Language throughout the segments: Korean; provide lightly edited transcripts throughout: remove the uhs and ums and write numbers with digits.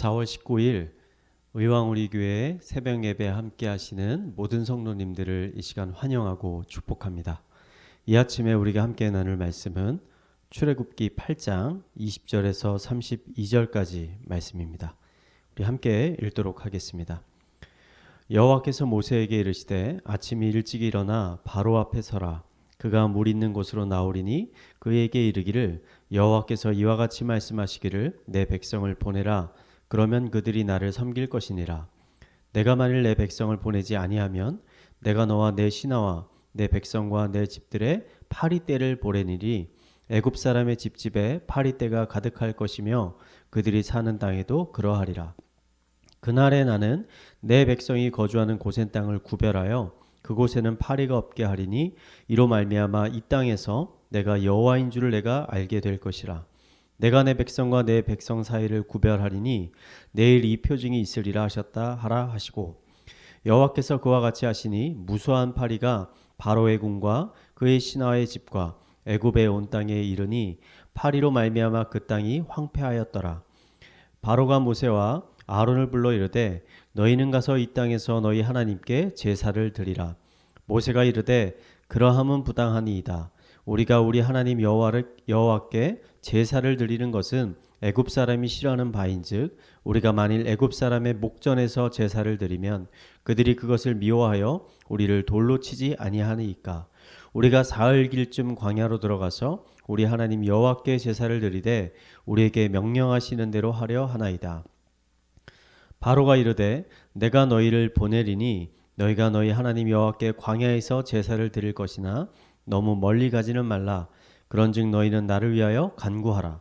4월 19일 의왕우리교회 새벽 예배 함께 하시는 모든 성도님들을 이 시간 환영하고 축복합니다. 이 아침에 우리가 함께 나눌 말씀은 출애굽기 8장 20절에서 32절까지 말씀입니다. 우리 함께 읽도록 하겠습니다. 여호와께서 모세에게 이르시되 아침이 일찍 일어나 바로 앞에 서라. 그가 물 있는 곳으로 나오리니 그에게 이르기를 여호와께서 이와 같이 말씀하시기를 내 백성을 보내라. 그러면 그들이 나를 섬길 것이니라. 내가 만일 내 백성을 보내지 아니하면 내가 너와 내 신하와 내 백성과 내 집들의 파리떼를 보내니리. 애굽 사람의 집집에 파리떼가 가득할 것이며 그들이 사는 땅에도 그러하리라. 그날에 나는 내 백성이 거주하는 고센 땅을 구별하여 그곳에는 파리가 없게 하리니 이로 말미암아 이 땅에서 내가 여호와인 줄을 내가 알게 될 것이라. 내가 내 백성과 내 백성 사이를 구별하리니 내일 이 표징이 있으리라 하셨다 하라 하시고, 여호와께서 그와 같이 하시니 무수한 파리가 바로의 궁과 그의 신하의 집과 애굽의 온 땅에 이르니 파리로 말미암아 그 땅이 황폐하였더라. 바로가 모세와 아론을 불러 이르되 너희는 가서 이 땅에서 너희 하나님께 제사를 드리라. 모세가 이르되 그러함은 부당하니이다. 우리가 우리 하나님 여호와께 제사를 드리는 것은 애굽 사람이 싫어하는 바인즉 우리가 만일 애굽 사람의 목전에서 제사를 드리면 그들이 그것을 미워하여 우리를 돌로 치지 아니하니이까. 우리가 사흘길쯤 광야로 들어가서 우리 하나님 여호와께 제사를 드리되 우리에게 명령하시는 대로 하려 하나이다. 바로가 이르되 내가 너희를 보내리니 너희가 너희 하나님 여호와께 광야에서 제사를 드릴 것이나 너무 멀리 가지는 말라. 그런즉 너희는 나를 위하여 간구하라.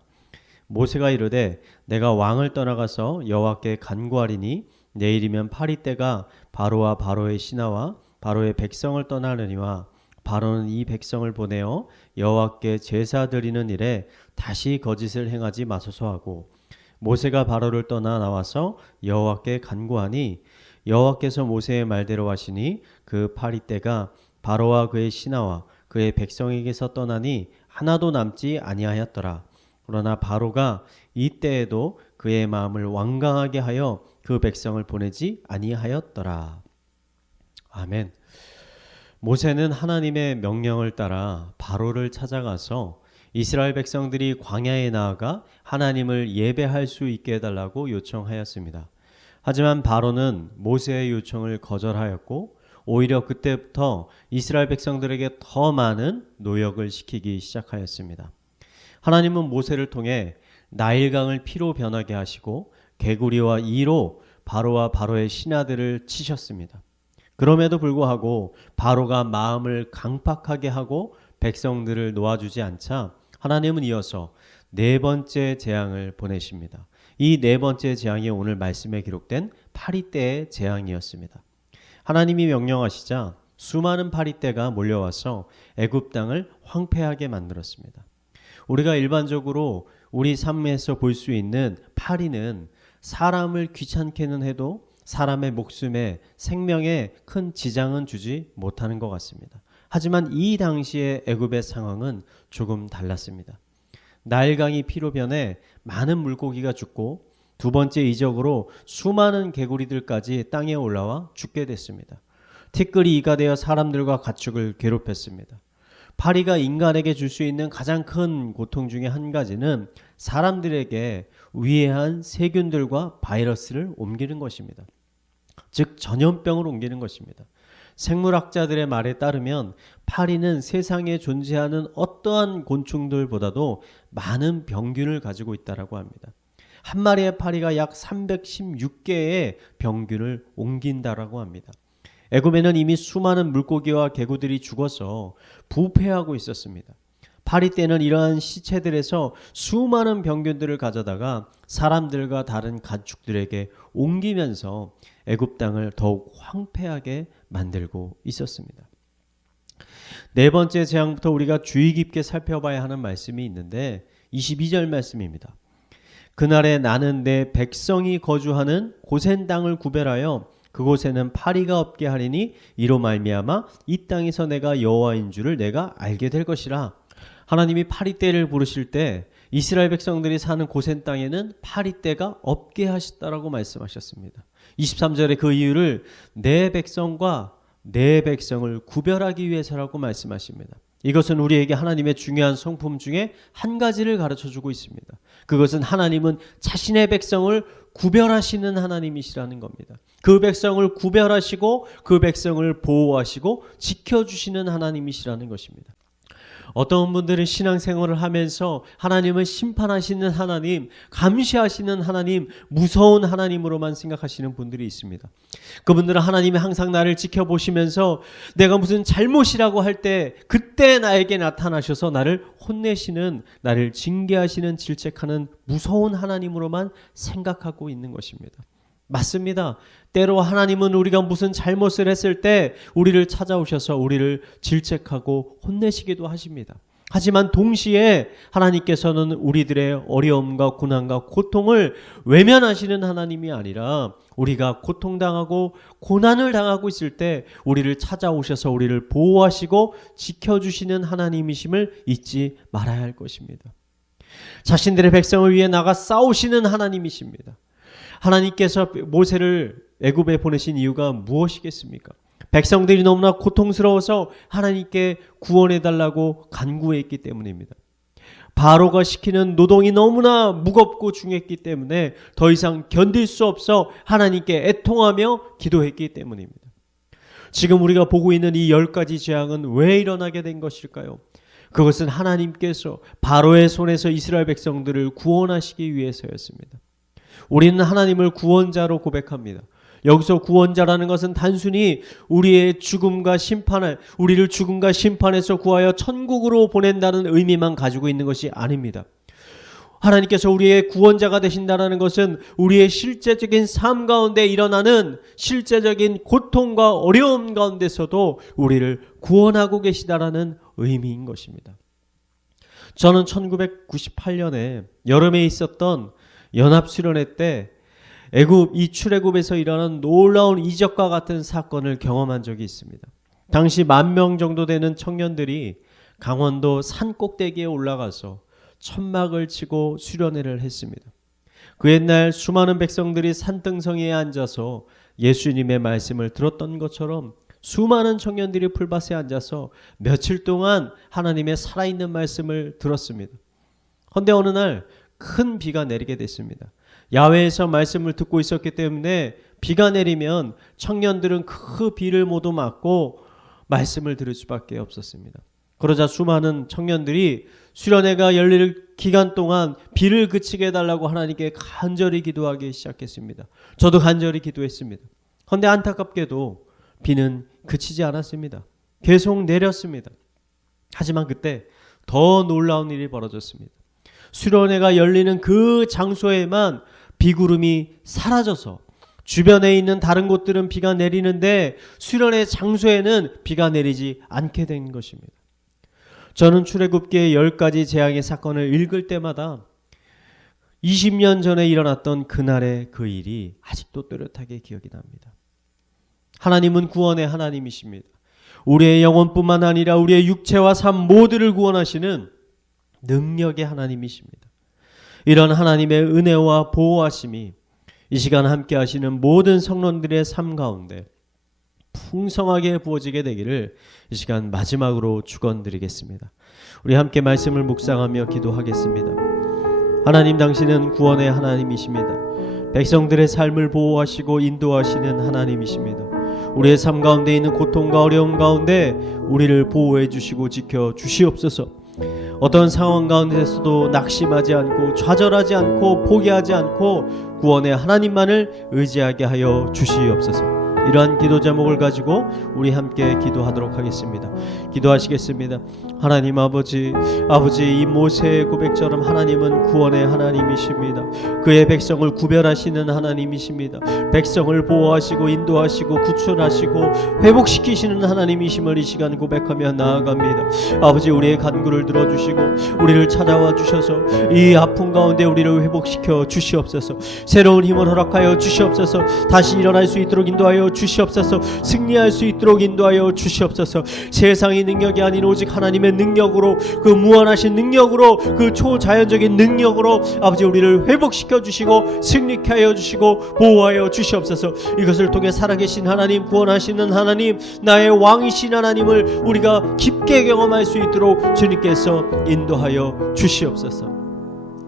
모세가 이르되 내가 왕을 떠나가서 여호와께 간구하리니 내일이면 파리떼가 바로와 바로의 신하와 바로의 백성을 떠나느니와 바로는 이 백성을 보내어 여호와께 제사 드리는 일에 다시 거짓을 행하지 마소서 하고, 모세가 바로를 떠나 나와서 여호와께 간구하니 여호와께서 모세의 말대로 하시니 그 파리떼가 바로와 그의 신하와 그의 백성에게서 떠나니 하나도 남지 아니하였더라. 그러나 바로가 이때에도 그의 마음을 완강하게 하여 그 백성을 보내지 아니하였더라. 아멘. 모세는 하나님의 명령을 따라 바로를 찾아가서 이스라엘 백성들이 광야에 나아가 하나님을 예배할 수 있게 해달라고 요청하였습니다. 하지만 바로는 모세의 요청을 거절하였고 오히려 그때부터 이스라엘 백성들에게 더 많은 노역을 시키기 시작하였습니다. 하나님은 모세를 통해 나일강을 피로 변하게 하시고 개구리와 이로 바로와 바로의 신하들을 치셨습니다. 그럼에도 불구하고 바로가 마음을 강팍하게 하고 백성들을 놓아주지 않자 하나님은 이어서 네 번째 재앙을 보내십니다. 이 네 번째 재앙이 오늘 말씀에 기록된 파리떼의 재앙이었습니다. 하나님이 명령하시자 수많은 파리떼가 몰려와서 애굽 땅을 황폐하게 만들었습니다. 우리가 일반적으로 우리 삶에서 볼 수 있는 파리는 사람을 귀찮게는 해도 사람의 목숨에 생명에 큰 지장은 주지 못하는 것 같습니다. 하지만 이 당시의 애굽의 상황은 조금 달랐습니다. 나일강이 피로 변해 많은 물고기가 죽고 두 번째 이적으로 수많은 개구리들까지 땅에 올라와 죽게 됐습니다. 티끌이 이가 되어 사람들과 가축을 괴롭혔습니다. 파리가 인간에게 줄 수 있는 가장 큰 고통 중에 한 가지는 사람들에게 위해한 세균들과 바이러스를 옮기는 것입니다. 즉 전염병을 옮기는 것입니다. 생물학자들의 말에 따르면 파리는 세상에 존재하는 어떠한 곤충들보다도 많은 병균을 가지고 있다고 합니다. 한 마리의 파리가 약 316개의 병균을 옮긴다라고 합니다. 애굽에는 이미 수많은 물고기와 개구들이 죽어서 부패하고 있었습니다. 파리떼는 이러한 시체들에서 수많은 병균들을 가져다가 사람들과 다른 가축들에게 옮기면서 애굽 땅을 더욱 황폐하게 만들고 있었습니다. 네 번째 재앙부터 우리가 주의 깊게 살펴봐야 하는 말씀이 있는데 22절 말씀입니다. 그날에 나는 내 백성이 거주하는 고센 땅을 구별하여 그곳에는 파리가 없게 하리니 이로 말미암아 이 땅에서 내가 여호와인 줄을 내가 알게 될 것이라. 하나님이 파리떼를 부르실 때 이스라엘 백성들이 사는 고센 땅에는 파리떼가 없게 하셨다라고 말씀하셨습니다. 23절에 그 이유를 내 백성과 내 백성을 구별하기 위해서라고 말씀하십니다. 이것은 우리에게 하나님의 중요한 성품 중에 한 가지를 가르쳐주고 있습니다. 그것은 하나님은 자신의 백성을 구별하시는 하나님이시라는 겁니다. 그 백성을 구별하시고 그 백성을 보호하시고 지켜주시는 하나님이시라는 것입니다. 어떤 분들은 신앙생활을 하면서 하나님은 심판하시는 하나님, 감시하시는 하나님, 무서운 하나님으로만 생각하시는 분들이 있습니다. 그분들은 하나님이 항상 나를 지켜보시면서 내가 무슨 잘못이라고 할 때 그때 나에게 나타나셔서 나를 혼내시는, 나를 징계하시는, 질책하는 무서운 하나님으로만 생각하고 있는 것입니다. 맞습니다. 때로 하나님은 우리가 무슨 잘못을 했을 때 우리를 찾아오셔서 우리를 질책하고 혼내시기도 하십니다. 하지만 동시에 하나님께서는 우리들의 어려움과 고난과 고통을 외면하시는 하나님이 아니라 우리가 고통당하고 고난을 당하고 있을 때 우리를 찾아오셔서 우리를 보호하시고 지켜주시는 하나님이심을 잊지 말아야 할 것입니다. 자신들의 백성을 위해 나가 싸우시는 하나님이십니다. 하나님께서 모세를 애굽에 보내신 이유가 무엇이겠습니까? 백성들이 너무나 고통스러워서 하나님께 구원해달라고 간구했기 때문입니다. 바로가 시키는 노동이 너무나 무겁고 중했기 때문에 더 이상 견딜 수 없어 하나님께 애통하며 기도했기 때문입니다. 지금 우리가 보고 있는 이 10가지 재앙은 왜 일어나게 된 것일까요? 그것은 하나님께서 바로의 손에서 이스라엘 백성들을 구원하시기 위해서였습니다. 우리는 하나님을 구원자로 고백합니다. 여기서 구원자라는 것은 단순히 우리의 죽음과 심판을, 우리를 죽음과 심판에서 구하여 천국으로 보낸다는 의미만 가지고 있는 것이 아닙니다. 하나님께서 우리의 구원자가 되신다는 것은 우리의 실제적인 삶 가운데 일어나는 실제적인 고통과 어려움 가운데서도 우리를 구원하고 계시다라는 의미인 것입니다. 저는 1998년에 여름에 있었던 연합수련회 때 애굽, 이 출애굽에서 일어난 놀라운 이적과 같은 사건을 경험한 적이 있습니다. 당시 10,000명 정도 되는 청년들이 강원도 산 꼭대기에 올라가서 천막을 치고 수련회를 했습니다. 그 옛날 수많은 백성들이 산등성이에 앉아서 예수님의 말씀을 들었던 것처럼 수많은 청년들이 풀밭에 앉아서 며칠 동안 하나님의 살아있는 말씀을 들었습니다. 그런데 어느 날 큰 비가 내리게 됐습니다. 야외에서 말씀을 듣고 있었기 때문에 비가 내리면 청년들은 그 비를 모두 맞고 말씀을 들을 수밖에 없었습니다. 그러자 수많은 청년들이 수련회가 열릴 기간 동안 비를 그치게 해달라고 하나님께 간절히 기도하기 시작했습니다. 저도 간절히 기도했습니다. 그런데 안타깝게도 비는 그치지 않았습니다. 계속 내렸습니다. 하지만 그때 더 놀라운 일이 벌어졌습니다. 수련회가 열리는 그 장소에만 비구름이 사라져서 주변에 있는 다른 곳들은 비가 내리는데 수련회 장소에는 비가 내리지 않게 된 것입니다. 저는 출애굽기의 10가지 재앙의 사건을 읽을 때마다 20년 전에 일어났던 그날의 그 일이 아직도 또렷하게 기억이 납니다. 하나님은 구원의 하나님이십니다. 우리의 영혼뿐만 아니라 우리의 육체와 삶 모두를 구원하시는 능력의 하나님이십니다. 이런 하나님의 은혜와 보호하심이 이 시간 함께 하시는 모든 성도들의 삶 가운데 풍성하게 부어지게 되기를 이 시간 마지막으로 축원드리겠습니다. 우리 함께 말씀을 묵상하며 기도하겠습니다. 하나님, 당신은 구원의 하나님이십니다. 백성들의 삶을 보호하시고 인도하시는 하나님이십니다. 우리의 삶 가운데 있는 고통과 어려움 가운데 우리를 보호해 주시고 지켜 주시옵소서. 어떤 상황 가운데서도 낙심하지 않고 좌절하지 않고 포기하지 않고 구원의 하나님만을 의지하게 하여 주시옵소서. 이러한 기도 제목을 가지고 우리 함께 기도하도록 하겠습니다. 기도하시겠습니다. 하나님 아버지, 이 모세의 고백처럼 하나님은 구원의 하나님이십니다. 그의 백성을 구별하시는 하나님이십니다. 백성을 보호하시고 인도하시고 구출하시고 회복시키시는 하나님이심을 이 시간 고백하며 나아갑니다. 아버지, 우리의 간구를 들어주시고 우리를 찾아와 주셔서 이 아픔 가운데 우리를 회복시켜 주시옵소서. 새로운 힘을 허락하여 주시옵소서. 다시 일어날 수 있도록 인도하여 인도하여 주시옵소서. 승리할 수 있도록 인도하여 주시옵소서. 세상의 능력이 아닌 오직 하나님의 능력으로, 그 무한하신 능력으로, 그 초자연적인 능력으로 아버지 우리를 회복시켜 주시고 승리케 하여 주시고 보호하여 주시옵소서. 이것을 통해 살아계신 하나님, 구원하시는 하나님, 나의 왕이신 하나님을 우리가 깊게 경험할 수 있도록 주님께서 인도하여 주시옵소서.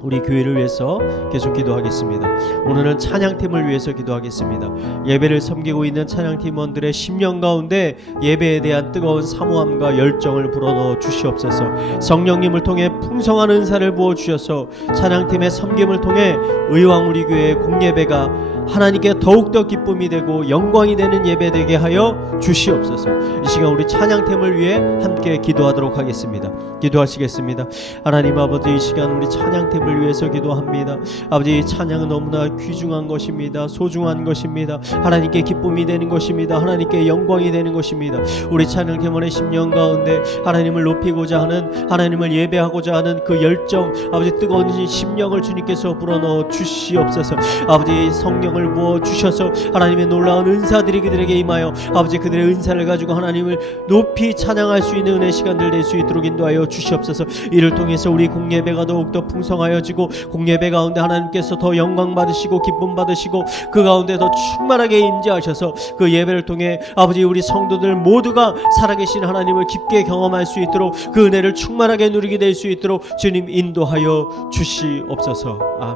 우리 교회를 위해서 계속 기도하겠습니다. 오늘은 찬양팀을 위해서 기도하겠습니다. 예배를 섬기고 있는 찬양팀원들의 심령 가운데 예배에 대한 뜨거운 사모함과 열정을 불어넣어 주시옵소서. 성령님을 통해 풍성한 은사를 부어 주셔서 찬양팀의 섬김을 통해 의왕 우리 교회의 공예배가 하나님께 더욱더 기쁨이 되고 영광이 되는 예배 되게 하여 주시옵소서. 이 시간 우리 찬양팀을 위해 함께 기도하도록 하겠습니다. 기도하시겠습니다. 하나님 아버지, 이 시간 우리 찬양팀을 위해서 기도합니다. 아버지, 찬양은 너무나 귀중한 것입니다. 소중한 것입니다. 하나님께 기쁨이 되는 것입니다. 하나님께 영광이 되는 것입니다. 우리 찬양팀원의 심령 가운데 하나님을 높이고자 하는, 하나님을 예배하고자 하는 그 열정, 아버지 뜨거운 심령을 주님께서 불어넣어 주시옵소서. 아버지, 성령을 부어 주셔서 하나님의 놀라운 은사들이 그들에게 임하여 아버지 그들의 은사를 가지고 하나님을 높이 찬양할 수 있는 은혜 시간들 될 수 있도록 인도하여 주시옵소서. 이를 통해서 우리 공예배가 더욱더 풍성하여지고 공예배 가운데 하나님께서 더 영광 받으시고 기쁨 받으시고 그 가운데 더 충만하게 임재하셔서 그 예배를 통해 아버지 우리 성도들 모두가 살아계신 하나님을 깊게 경험할 수 있도록 그 은혜를 충만하게 누리게 될 수 있도록 주님 인도하여 주시옵소서. 아멘.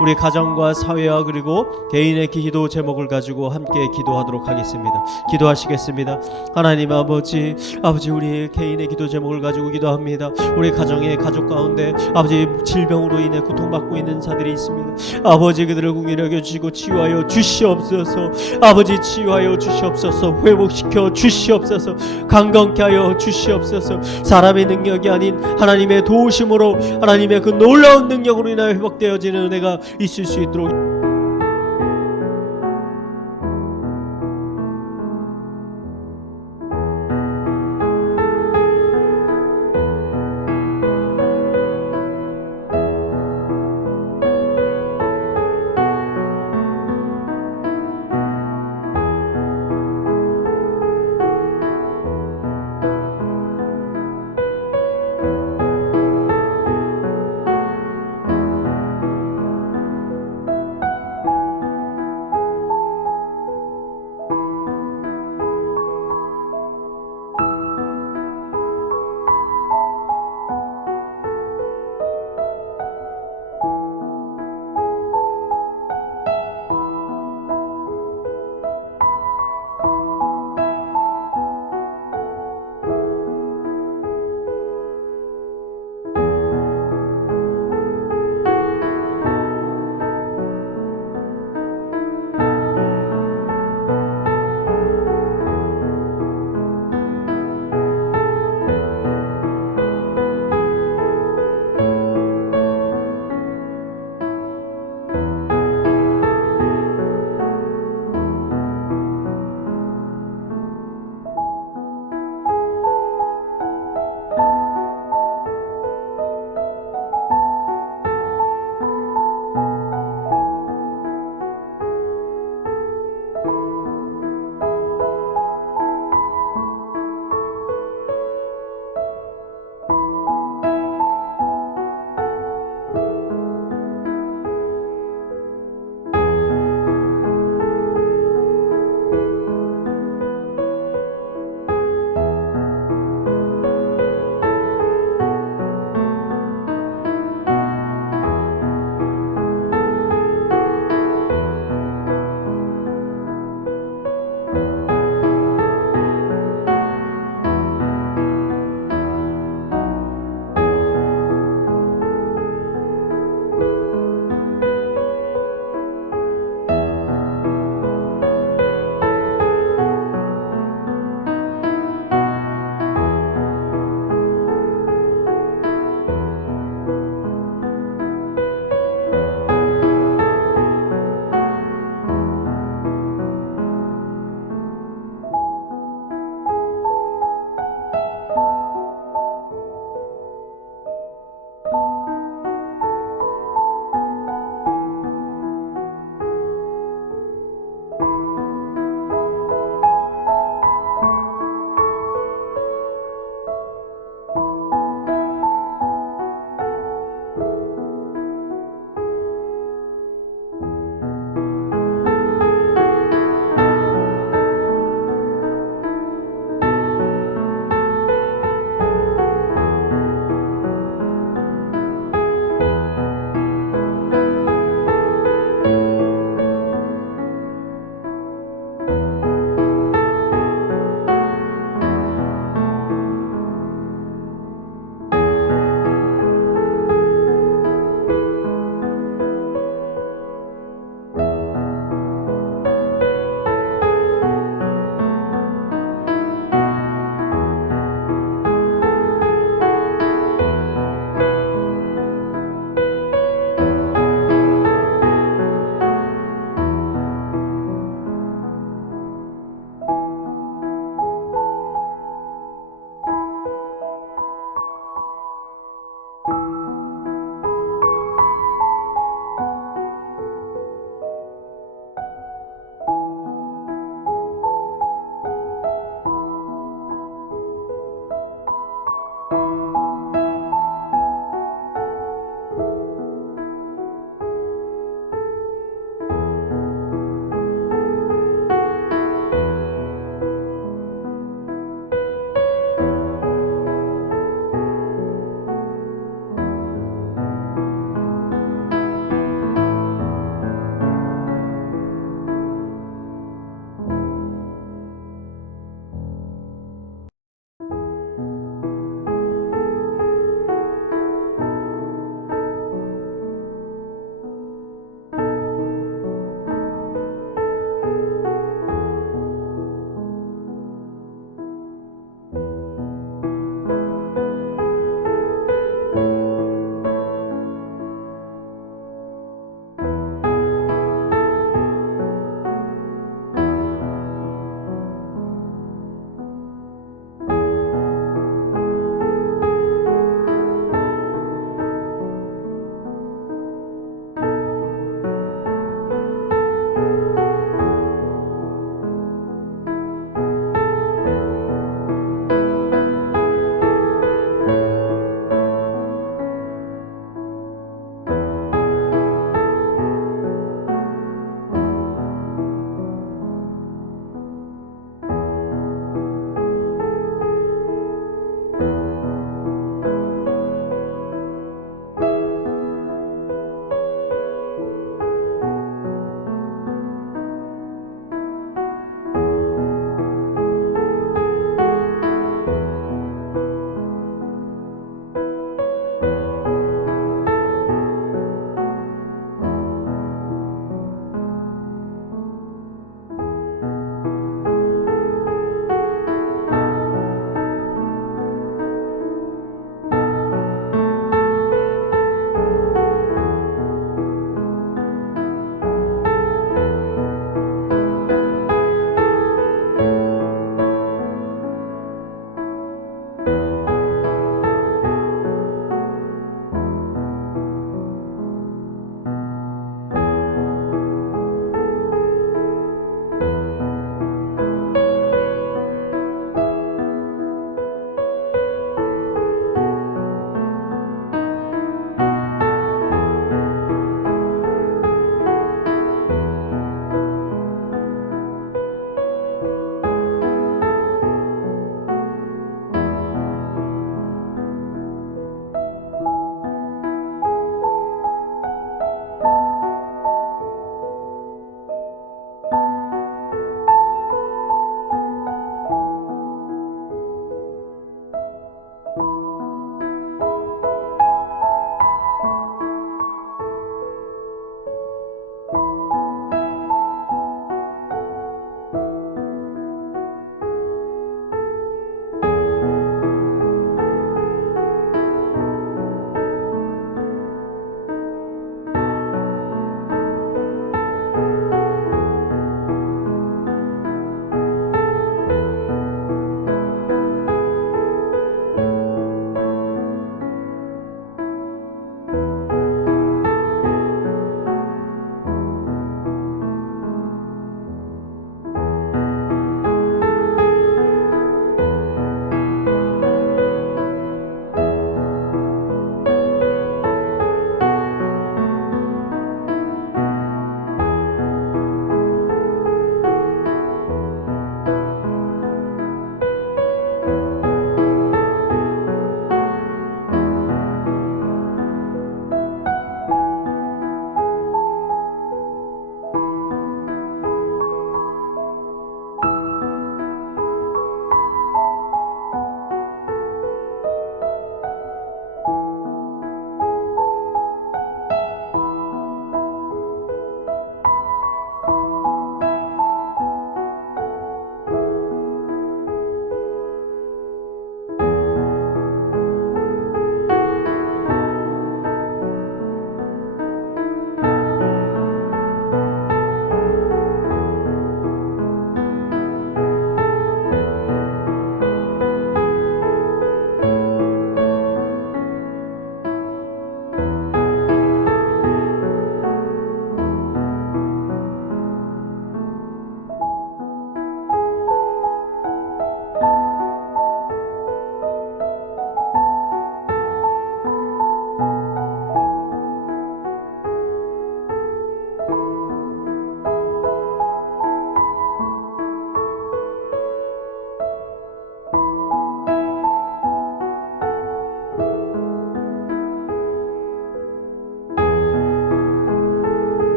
우리 가정과 사회와 그리고 개인의 기도 제목을 가지고 함께 기도하도록 하겠습니다. 기도하시겠습니다. 하나님 아버지, 아버지 우리 개인의 기도 제목을 가지고 기도합니다. 우리 가정의 가족 가운데 아버지 질병으로 인해 고통받고 있는 자들이 있습니다. 아버지 그들을 긍휼히 여겨주시고 치유하여 주시옵소서. 아버지 치유하여 주시옵소서. 회복시켜 주시옵소서. 강건케 하여 주시옵소서. 사람의 능력이 아닌 하나님의 도우심으로, 하나님의 그 놀라운 능력으로 인하여 회복되어지는 은혜가 있을 수 있도록